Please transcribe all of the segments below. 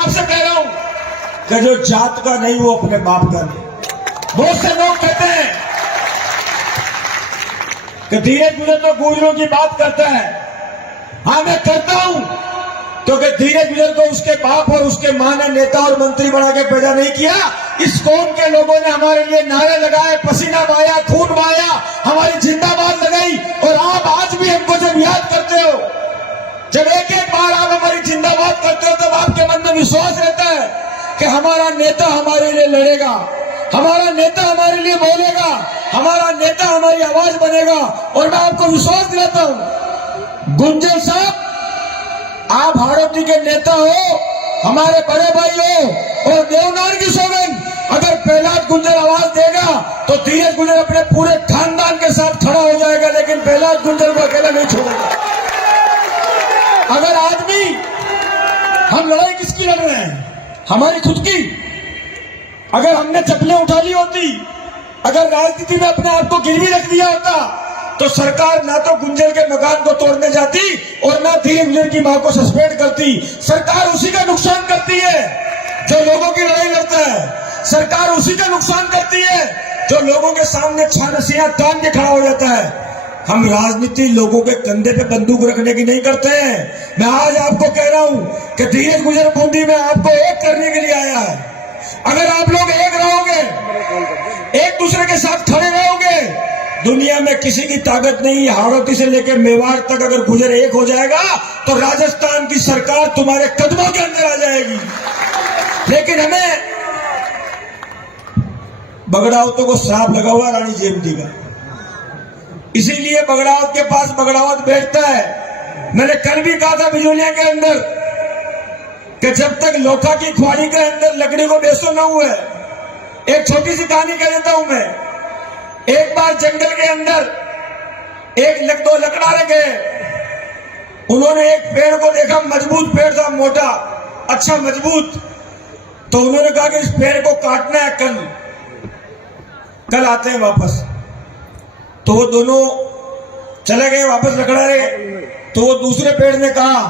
आपसे कह रहा हूं कि जो जात का नहीं वो अपने बाप का नहीं। बहुत से लोग कहते हैं कि धीरज गुजर तो गुजरों की बात करता है। हाँ, मैं करता हूं क्योंकि धीरज गुजर को उसके बाप और उसके मां ने नेता और मंत्री बना के पैदा नहीं किया। इस कौम के लोगों ने हमारे लिए नारे लगाए, पसीना बहाया, खून बहाया, हमारी जिंदाबाद लगाई। और आप आज भी हमको जब याद करते हो, जब एक एक बार आप हमारी जिंदाबाद करते हो, तब आपके मन में विश्वास रहता है कि हमारा नेता हमारे लिए लड़ेगा, हमारा नेता हमारे लिए बोलेगा, हमारा नेता हमारी आवाज बनेगा। और मैं आपको विश्वास दिलाता हूं, गुंजल साहब, आप हाड़ौती के नेता हो, हमारे बड़े भाई हो, और देवनार की सौगंध, अगर प्रहलाद गुंजर आवाज देगा तो धीरज गुंजर अपने पूरे खानदान के साथ खड़ा हो जाएगा, लेकिन प्रहलाद गुंजर को अकेला नहीं छोड़ेगा। अगर आदमी, हम लड़ाई किसकी लड़ रहे हैं? हमारी खुद की। अगर हमने चप्पलें उठा ली होती, अगर राजनीति में अपने आप को गिरवी रख दिया होता, तो सरकार ना तो गुंजर के मकान को तोड़ने जाती और ना धीरज गुंजर की मां को सस्पेंड करती। सरकार उसी का नुकसान करती है जो लोगों की लड़ाई लड़ता है। सरकार उसी का नुकसान करती है जो लोगों के सामने छानसियां तान के खड़ा हो जाता है। हम राजनीति लोगों के कंधे पे बंदूक रखने की नहीं करते हैं। मैं आज आपको कह रहा हूं कि धीरज गुजर बूंदी में आपको एक करने के लिए आया है। अगर आप लोग एक रहोगे, एक दूसरे के साथ खड़े रहोगे, दुनिया में किसी की ताकत नहीं। हाड़ौती से लेकर मेवाड़ तक अगर गुजर एक हो जाएगा तो राजस्थान की सरकार तुम्हारे कदमों के अंदर आ जाएगी। लेकिन हमें बगड़ावतों को श्राप लगा हुआ रानी जयमती का, इसीलिए बगड़ावत के पास बगड़ावत बैठता है। मैंने कल भी कहा था बिजोलिया के अंदर कि जब तक लोखा की ख्वाड़ी के अंदर लकड़ी को बेचो न हुए। एक छोटी सी कहानी कह देता हूं मैं। एक बार जंगल के अंदर दो लकड़ारे गए। उन्होंने एक पेड़ को देखा, मजबूत पेड़ था, मोटा, अच्छा मजबूत। तो उन्होंने कहा कि इस पेड़ को काटना है, कल आते हैं वापस। तो वो दोनों चले गए वापस लकड़ारे। तो वो दूसरे पेड़ ने कहा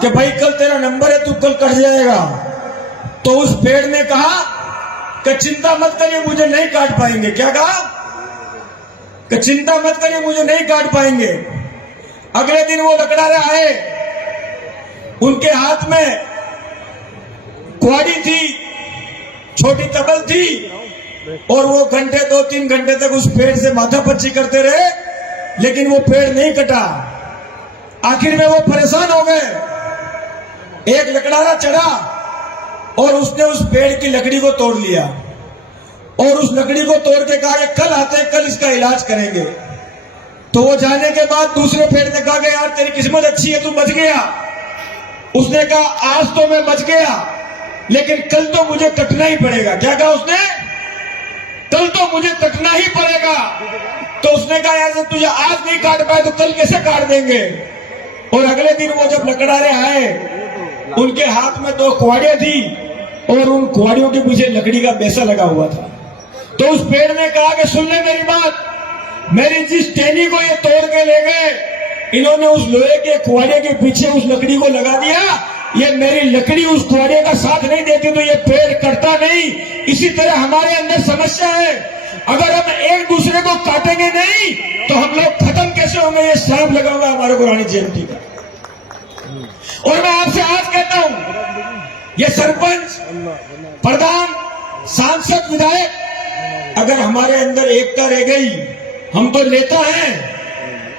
कि भाई कल तेरा नंबर है, तू कल कट जाएगा। तो उस पेड़ ने कहा कि चिंता मत करिए, मुझे नहीं काट पाएंगे। क्या कहा? कि चिंता मत करिए, मुझे नहीं काट पाएंगे। अगले दिन वो लकड़ारे आए, उनके हाथ में कुहाड़ी थी, छोटी तबल थी, और वो घंटे 2-3 घंटे तक उस पेड़ से माथापच्ची करते रहे, लेकिन वो पेड़ नहीं कटा। आखिर में वो परेशान हो गए। एक लकड़ारा चढ़ा और उसने उस पेड़ की लकड़ी को तोड़ लिया और उस लकड़ी को तोड़ के कहा कि कल आते हैं, कल इसका इलाज करेंगे। तो वो जाने के बाद दूसरे पेड़ ने कहा कि यार तेरी किस्मत अच्छी है, तू बच गया। उसने कहा आज तो मैं बच गया, लेकिन कल तो मुझे कटना ही पड़ेगा। क्या कहा उसने? कल तो मुझे कटना ही पड़ेगा। तो उसने कहा यार जब तुझे आज नहीं काट पाए तो कल कैसे काट देंगे। और अगले दिन वो जब लकड़ारे आए, उनके हाथ में 2 कुहाड़ियां थी और उन कुहाड़ियों के पीछे लकड़ी का बेसा लगा हुआ था। तो उस पेड़ ने कहा कि सुन ले मेरी बात, मेरी जिस टहनी को ये तोड़ के ले गए, इन्होंने उस लोहे के कुहाड़े के पीछे उस लकड़ी को लगा दिया। ये मेरी लकड़ी उस कुहाड़े का साथ नहीं देती तो ये पेड़ कटता नहीं। इसी तरह हमारे अंदर समस्या है, अगर हम एक दूसरे को काटेंगे नहीं तो हम लोग खत्म कैसे होंगे। ये श्राप लगा हुआ हमारे को रानी जयमती का। और मैं आपसे आज कहता हूं, ये सरपंच, प्रधान, सांसद, विधायक, अगर हमारे अंदर एकता रह गई, हम तो नेता हैं।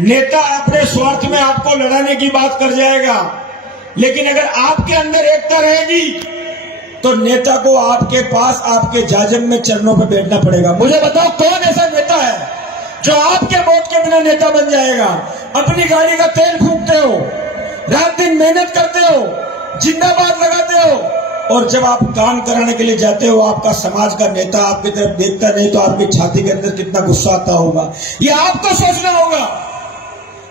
नेता अपने स्वार्थ में आपको लड़ाने की बात कर जाएगा, लेकिन अगर आपके अंदर एकता रहेगी तो नेता को आपके पास, आपके जाजम में, चरणों पे बैठना पड़ेगा। मुझे बताओ कौन ऐसा नेता है जो आपके वोट के बिना नेता बन जाएगा? अपनी गाड़ी का तेल फूंकते हो, रात दिन मेहनत करते हो, जिंदाबाद लगाते हो, और जब आप काम कराने के लिए जाते हो, आपका समाज का नेता आपकी तरफ देखता नहीं तो आपकी छाती के अंदर कितना गुस्सा आता होगा। ये आपको सोचना होगा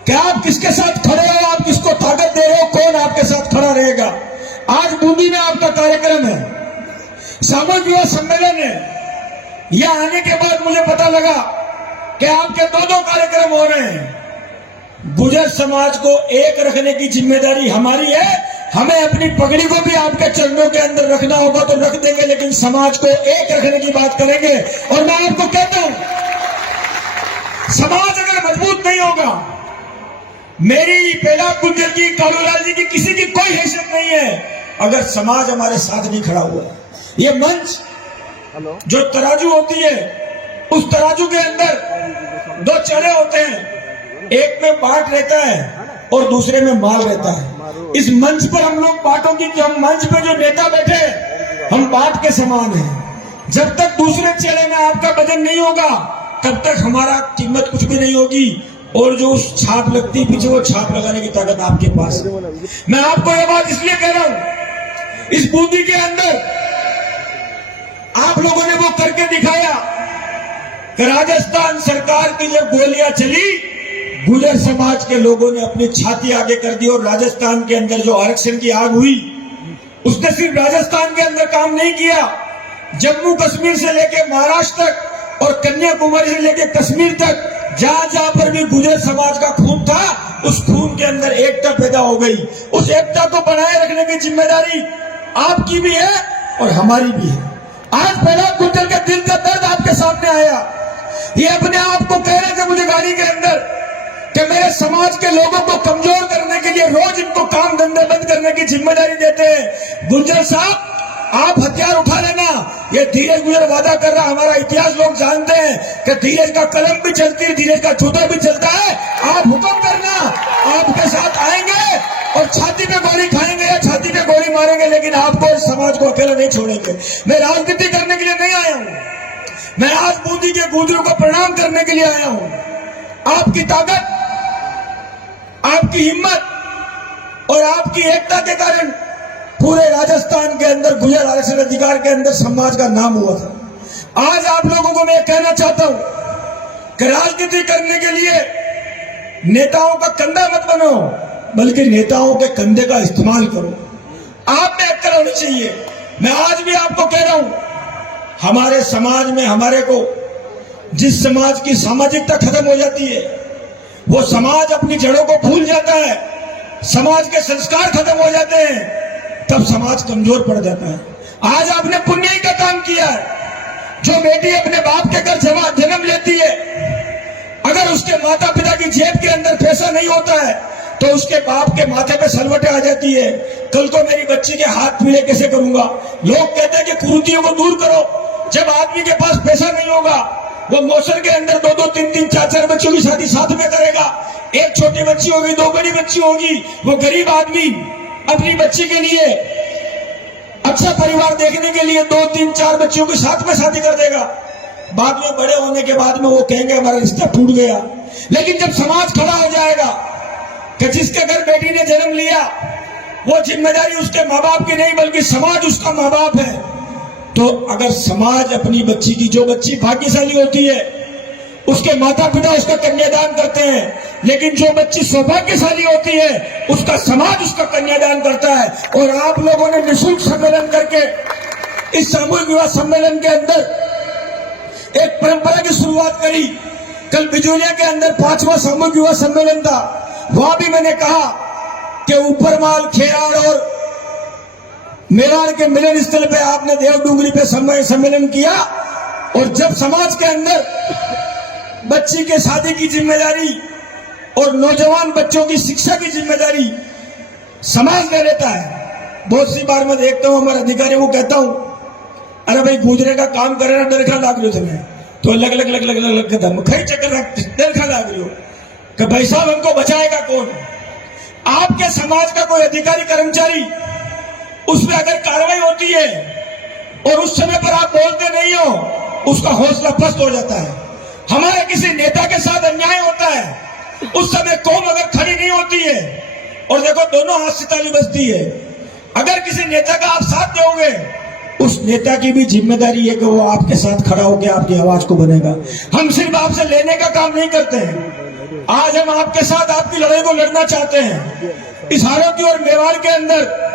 कि आप किसके साथ खड़े हो, आप किसको ताकत दे रहे हो, कौन आपके साथ खड़ा रहेगा। आज बूंदी में आपका कार्यक्रम है, सामूहिक विवाह सम्मेलन है। यह आने के बाद मुझे पता लगा कि आपके 2 कार्यक्रम हो रहे हैं। गुजर समाज को एक रखने की जिम्मेदारी हमारी है हमें अपनी पगड़ी को भी आपके चरणों के अंदर रखना होगा तो रख देंगे, लेकिन समाज को एक रखने की बात करेंगे। और मैं आपको कहता हूं, समाज अगर मजबूत नहीं होगा, मेरी, पेड़ा गुंजर की, कालूलाल जी की, किसी की कोई हैसियत नहीं है अगर समाज हमारे साथ नहीं खड़ा हुआ। ये मंच जो तराजू होती है, उस तराजू के अंदर दो चले होते हैं, एक में बाट रहता है और दूसरे में माल रहता है। इस मंच पर हम लोग बाटों की, जो मंच पे जो नेता बैठे हैं, हम बाट के समान हैं। जब तक दूसरे चेले में आपका वजन नहीं होगा, तब तक हमारा कीमत कुछ भी नहीं होगी। और जो उस छाप लगती है पीछे, वो छाप लगाने की ताकत आपके पास है। मैं आपको ये बात इसलिए कह रहा हूं, इस बूंदी के अंदर आप लोगों ने वो करके दिखाया कि राजस्थान सरकार की जब गोलियां चली, गुर्जर समाज के लोगों ने अपनी छाती आगे कर दी। और राजस्थान के अंदर जो आरक्षण की आग हुई, उसने सिर्फ राजस्थान के अंदर काम नहीं किया, जम्मू कश्मीर से लेकर महाराष्ट्र तक और कन्याकुमारी से लेकर कश्मीर तक, जहां जहां पर भी गुर्जर समाज का खून था, उस खून के अंदर एकता पैदा हो गई। उस एकता को बनाए रखने की जिम्मेदारी आपकी भी है और हमारी भी है। आज पहला गुर्जर के दिल का दर्द आपके सामने आया। ये अपने आप को कह रहे थे मुझे गाड़ी के अंदर कि मेरे समाज के लोगों को कमजोर करने के लिए रोज इनको काम धंधे बंद करने की जिम्मेदारी देते हैं। गुर्जर साहब, आप हथियार उठा लेना। ये धीरज गुर्जर वादा कर रहा, हमारा इतिहास लोग जानते हैं कि धीरज का कलम भी चलती है, धीरज का जूता भी चलता है। आप हुक्म करना, आपके साथ आएंगे और छाती पे गोली खाएंगे या छाती पे गोली मारेंगे, लेकिन आपको इस समाज को अकेला नहीं छोड़ेंगे। मैं राजनीति करने के लिए नहीं आया हूं, मैं आज बूंदी के गुर्जरों को प्रणाम करने के लिए आया हूं। आपकी ताकत, आपकी हिम्मत और आपकी एकता के कारण पूरे राजस्थान के अंदर गुर्जर आरक्षण अधिकार के अंदर समाज का नाम हुआ था। आज आप लोगों को मैं कहना चाहता हूं कि राजनीति करने के लिए नेताओं का कंधा मत बनो, बल्कि नेताओं के कंधे का इस्तेमाल करो। आप में अक्ल होनी चाहिए। मैं आज भी आपको कह रहा हूं, हमारे समाज में हमारे को जिस समाज की सामाजिकता खत्म हो जाती है, वो समाज अपनी जड़ों को भूल जाता है, समाज के संस्कार खत्म हो जाते हैं, तब समाज कमजोर पड़ जाता है। आज आपने पुण्य का काम किया है। जो बेटी अपने बाप के घर जन्म लेती है, अगर उसके माता पिता की जेब के अंदर पैसा नहीं होता है तो उसके बाप के माथे पे सलवटें आ जाती है। कल को मेरी बच्ची के हाथ पीले कैसे करूंगा। लोग कहते हैं कि कुरीतियों को दूर करो। जब आदमी के पास पैसा नहीं होगा, वो मौसम के अंदर 2-2, 3-3, 4-4 बच्चों की शादी साथ में करेगा। एक छोटी बच्ची होगी, 2 बड़ी बच्ची होगी। वो गरीब आदमी अपनी बच्ची के लिए अच्छा परिवार देखने के लिए 2, 3, 4 बच्चियों के साथ में शादी कर देगा। बाद में बड़े होने के बाद में वो कहेंगे हमारा रिश्ता टूट गया। लेकिन जब समाज खड़ा हो जाएगा कि जिसके घर बेटी ने जन्म लिया, वो जिम्मेदारी उसके माँ बाप की नहीं बल्कि समाज उसका माँ बाप है, तो अगर समाज अपनी बच्ची की, जो बच्ची भाग्यशाली होती है उसके माता पिता उसका कन्यादान करते हैं, लेकिन जो बच्ची सौभाग्यशाली होती है उसका समाज उसका कन्यादान करता है। और आप लोगों ने निःशुल्क सम्मेलन करके इस सामूहिक विवाह सम्मेलन के अंदर एक परंपरा की शुरुआत करी। कल बिजोलिया के अंदर 5वां सामूहिक विवाह सम्मेलन था। वहां भी मैंने कहा कि ऊपरमाल, खेराड़ और मेराड़ के मिलन स्थल पे आपने देवडूंगरी पे सम्मेलन किया। और जब समाज के अंदर बच्ची के शादी की जिम्मेदारी और नौजवान बच्चों की शिक्षा की जिम्मेदारी समाज ले लेता है। बहुत सी बार मैं देखता हूं हमारे अधिकारियों को कहता हूं, अरे भाई गुजरे का काम करे ना, डर खा लाग रही हो तुम्हें, तो लग लग लग लग लग लग दम खई चक्कर डर खा लाग रही हो कि भाई साहब हमको बचाएगा कौन। आपके समाज का कोई अधिकारी कर्मचारी, उस पर अगर कार्रवाई होती है और उस समय पर आप बोलते नहीं हो, उसका हौसला पस्त हो जाता है। हमारे किसी नेता के साथ अन्याय होता है, उस समय कौम अगर खड़ी नहीं होती है, और देखो दोनों हाथ से ताली बजती है, अगर किसी नेता का आप साथ दोगे, उस नेता की भी जिम्मेदारी है कि वो आपके साथ खड़ा होकर आपकी आवाज को बनेगा। हम सिर्फ आपसे लेने का काम नहीं करते हैं, आज हम आपके साथ आपकी लड़ाई को लड़ना चाहते हैं। इस हारोती और मेवाड़ के अंदर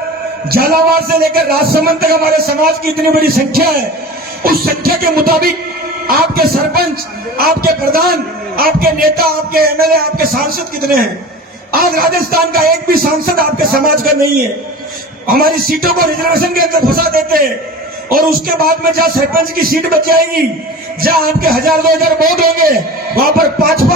झालावाड़ से लेकर राजसमंद तक हमारे समाज की इतनी बड़ी संख्या है। उस संख्या के मुताबिक आपके सरपंच, आपके प्रधान, आपके नेता, आपके एमएलए, आपके सांसद कितने हैं? आज राजस्थान का एक भी सांसद आपके समाज का नहीं है। हमारी सीटों को रिजर्वेशन के अंदर फंसा देते और उसके बाद में जहां सरपंच की सीट बच जाएगी, जहां आपके 1000-2000 वोट होंगे, वहां पर 5